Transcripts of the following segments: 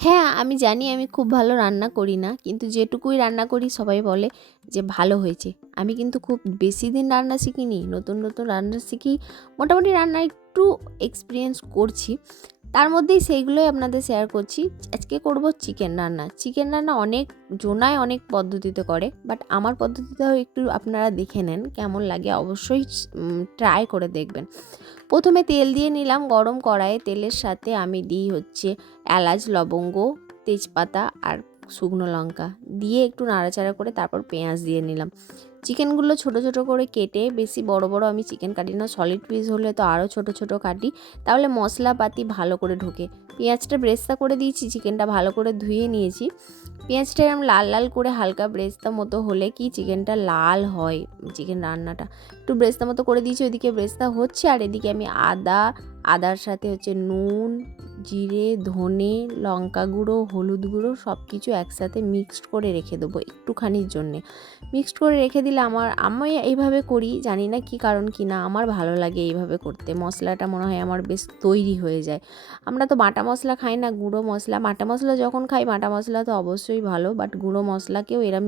হ্যাঁ, আমি জানি আমি খুব ভালো রান্না করি না। কিন্তু যেটুকুই রান্না করি সবাই বলে যে ভালো হয়েছে। আমি কিন্তু খুব বেশি দিন রান্না শিখিনি। নতুন, নতুন রান্না শিখি। মোটামুটি রান্নায় একটু এক্সপেরিয়েন্স করছি। তার মধ্যেই সেইগুলোই আপনাদের শেয়ার করছি। আজকে করব চিকেন রান্না। চিকেন রান্না অনেক জনায় অনেক পদ্ধতিতে করে। বাট আমার পদ্ধতিটাও একটু আপনারা দেখে নেন। কেমন লাগে অবশ্যই ট্রাই করে দেখবেন। প্রথমে তেল দিয়ে নিলাম গরম কড়াইয়ে। তেলের সাথে আমি দিই হচ্ছে এলাচ, লবঙ্গ, তেজপাতা আর শুকনো লঙ্কা দিয়ে একটু নাড়াচাড়া করে তারপর পেঁয়াজ দিয়ে নিলাম। চিকেনগুলো ছোট ছোট করে কেটে, বেশি বড় বড় আমি চিকেন কাটি না, সলিড পিস হলে তো আরও ছোট ছোট কাটি, তাহলে মশলাপাতি ভালো করে ঢোকে। পেঁয়াজটা ব্রেস্তা করে দিয়েছি, চিকেনটা ভালো করে ধুয়ে নিয়েছি। পেঁয়াজটা এরকম লাল লাল করে হালকা ব্রেস্তা মতো হলে কি চিকেনটা লাল হয়, চিকেন রান্নাটা একটু ব্রেস্তা মতো করে দিয়েছি। ওইদিকে ব্রেস্তা হচ্ছে আর এদিকে আমি আদার সাথে হচ্ছে নুন, জিরে, ধনে, লঙ্কা গুঁড়ো, হলুদ গুঁড়ো সব কিছু একসাথে মিক্সড করে রেখে দেবো একটুখানির জন্যে। মিক্সড করে রেখে দিলে আমি এইভাবে করি, জানি না কি কারণ কি না, আমার ভালো লাগে এইভাবে করতে। মশলাটা মনে হয় আমার বেশ তৈরি হয়ে যায়। আমরা তো বাটা মশলা খাই না, গুঁড়ো মশলা। বাটা মশলা যখন খাই, বাটা মশলা তো অবশ্যই ভালো, বাট গুঁড়ো মশলাকেও এরা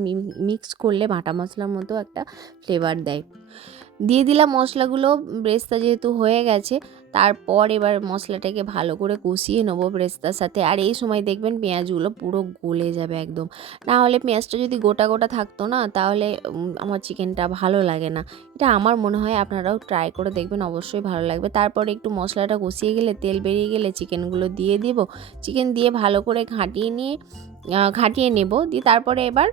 মিক্স করলে বাটা মশলার মতো একটা ফ্লেভার দেয়। দিয়ে দিলাম মশলাগুলো। ব্রেস্তা যেহেতু হয়ে গেছে, তারপর এবার মশলাটাকে ভালো করে কষিয়ে নেবো ব্রেস্তার সাথে। আর এই সময় দেখবেন পেঁয়াজগুলো পুরো গলে যাবে একদম। না হলে পেঁয়াজটা যদি গোটা গোটা থাকতো না, তাহলে আমার চিকেনটা ভালো লাগে না। এটা আমার মনে হয়, আপনারাও ট্রাই করে দেখবেন, অবশ্যই ভালো লাগবে। তারপরে একটু মশলাটা কষিয়ে গেলে, তেল বেরিয়ে গেলে চিকেনগুলো দিয়ে দিব। চিকেন দিয়ে ভালো করে ঘাঁটিয়ে নেব। দিয়ে তারপরে এবার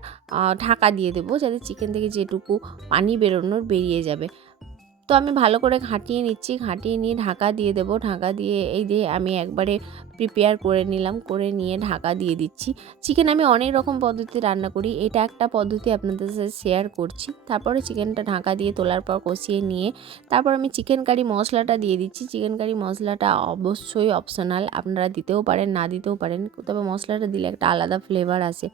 ঢাকা দিয়ে দেবো, যাতে চিকেন থেকে যেটুকু পানি বেরোনোর বেরিয়ে যাবে। তো আমি ভালো করে ঘাঁটিয়ে নিচ্ছি, ঘাঁটিয়ে নিয়ে ঢাকা দিয়ে দেবো। ঢাকা দিয়ে এই যে আমি একবারে প্রিপেয়ার করে নিলাম, করে নিয়ে ঢাকা দিয়ে দিচ্ছি। চিকেন আমি অনেক রকম পদ্ধতি রান্না করি, এটা একটা পদ্ধতি আপনাদের সাথে শেয়ার করছি। তারপরে চিকেনটা ঢাকা দিয়ে তোলার পর কষিয়ে নিয়ে তারপর আমি চিকেন কারি মশলাটা দিয়ে দিচ্ছি। চিকেন কারি মশলাটা অবশ্যই অপশনাল, আপনারা দিতেও পারেন, না দিতেও পারেন, তবে মশলাটা দিলে একটা আলাদা ফ্লেভার আসে।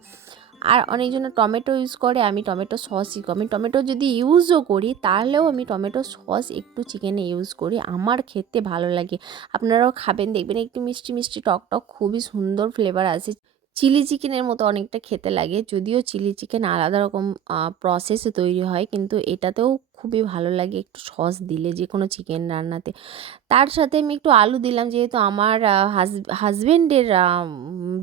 আর অনেকজন টমেটো ইউজ করে, আমি টমেটো সসই, আমি টমেটো যদি ইউজও করি তাহলেও আমি টমেটো সস একটু চিকেনে ইউজ করি, আমার খেতে ভালো লাগে। আপনারাও খাবেন, দেখবেন একটু মিষ্টি মিষ্টি টক টক খুবই সুন্দর ফ্লেভার আসে। চিলি চিকেনের মতো অনেকটা খেতে লাগে, যদিও চিলি চিকেন আলাদা রকম প্রসেসে তৈরি হয়, কিন্তু এটাতেও খুবই ভালো লাগে একটু সস দিলে যে কোনো চিকেন রান্নাতে। তার সাথে আমি একটু আলু দিলাম, যেহেতু আমার হাজবেন্ডের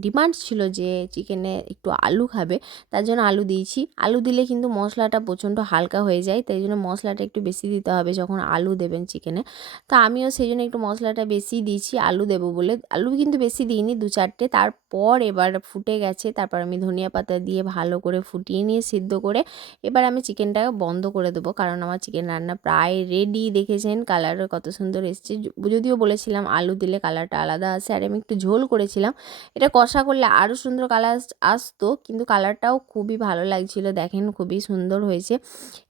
ডিমান্ড ছিল যে চিকেনে একটু আলু খাবে, তার জন্য আলু দিয়েছি। আলু দিলে কিন্তু মশলাটা প্রচণ্ড হালকা হয়ে যায়, তাই জন্য মশলাটা একটু বেশি দিতে হবে যখন আলু দেবেন চিকেনে। তো আমিও সেই জন্য একটু মশলাটা বেশি দিয়েছি আলু দেবো বলে। আলু কিন্তু বেশি দিইনি, 2-4টে। তারপর এবার ফুটে গেছে, তারপর আমি ধনিয়া পাতা দিয়ে ভালো করে ফুটিয়ে নিয়ে সিদ্ধ করে এবার আমি চিকেনটাকে বন্ধ করে দেবো, কারণ আমার চিকেন রান্না প্রায় রেডি। দেখেছেন কালারও কত সুন্দর এসছে। যদিও বলেছিলাম আলু দিলে কালারটা আলাদা আসে, আর আমি একটু ঝোল করেছিলাম। এটা কষা করলে আরও সুন্দর কালার আসতো, কিন্তু কালারটাও খুবই ভালো লাগছিল। দেখেন খুবই সুন্দর হয়েছে।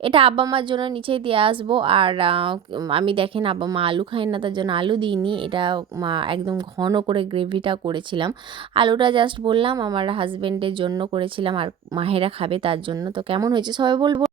এটা আব্বা মার জন্য নিচেই দিয়ে আসবো। আর আমি দেখেন আব্বা মা আলু খায় না, তার জন্য আলু দিইনি। এটা একদম ঘন করে গ্রেভিটা করেছিলাম। আলুটা জাস্ট বললাম আমার হাজবেন্ডের জন্য করেছিলাম, আর মাহেরা খাবে তার জন্য। তো কেমন হয়েছে সবাই বলবো।